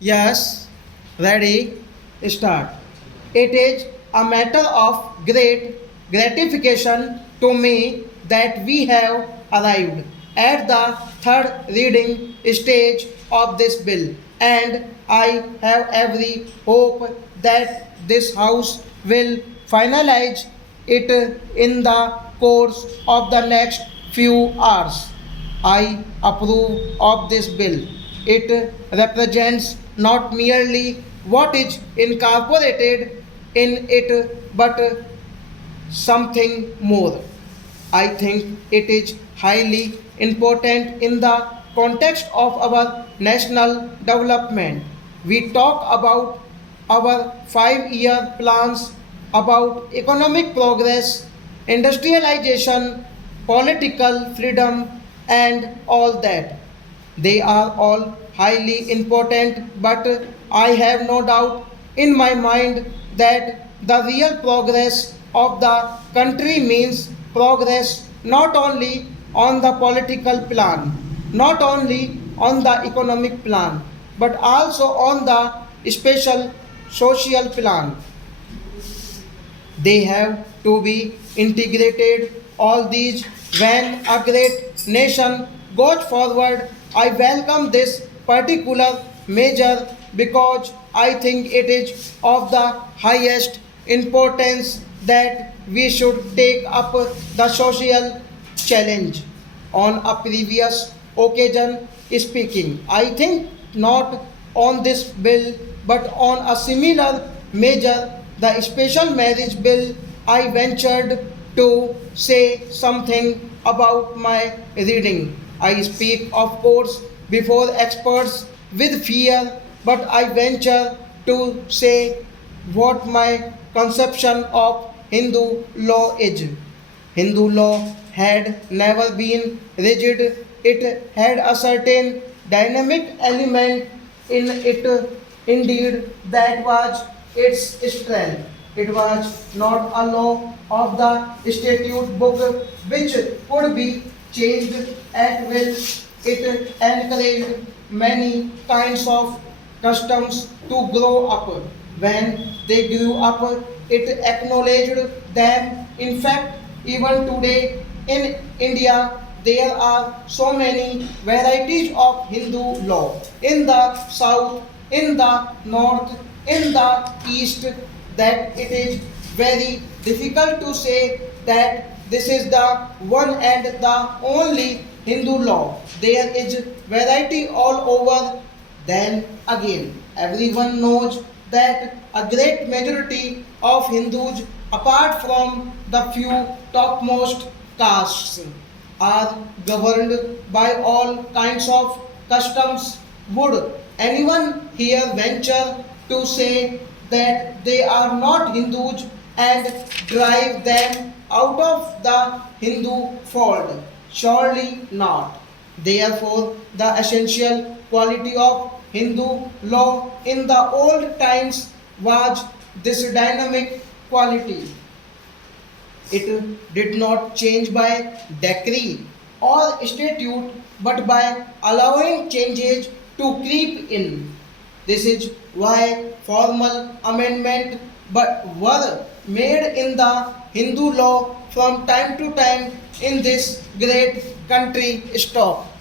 Yes, ready, start. It is a matter of great gratification to me that we have arrived at the third reading stage of this bill, and I have every hope that this House will finalize it in the course of the next few hours. I approve of this bill. It represents not merely what is incorporated in it but something more. I think it is highly important in the context of our national development. We talk about our 5 year plans, about economic progress, industrialization, political freedom, and all that. They are all highly important, but I have no doubt in my mind that the real progress of the country means progress not only on the political plan, not only on the economic plan, but also on the special social plan. They have to be integrated. All these when a great nation goes forward. I welcome this particular measure because I think it is of the highest importance that we should take up the social challenge. On a previous occasion speaking, I think not on this bill but on a similar measure, the special marriage bill, I ventured to say something about my reading. I speak, of course, before experts with fear, but I venture to say what my conception of Hindu law is. Hindu law had never been rigid, it had a certain dynamic element in it. Indeed, that was its strength. It was not a law of the statute book which could be changed at will. It encouraged many kinds of customs to grow up. When they grew up, it acknowledged them. In fact, even today in India, there are so many varieties of Hindu law. In the south, in the north, in the east, that it is very difficult to say that this is the one and the only Hindu law. There is variety all over. Then again, everyone knows that a great majority of Hindus, apart from the few topmost castes, are governed by all kinds of customs. Would anyone here venture to say that they are not Hindus and drive them out of the Hindu fold? Surely not. Therefore, the essential quality of Hindu law in the old times was this dynamic quality. It did not change by decree or statute, but by allowing changes to creep in. This is why formal amendment but were made in the Hindu law from time to time in this great country. Stop.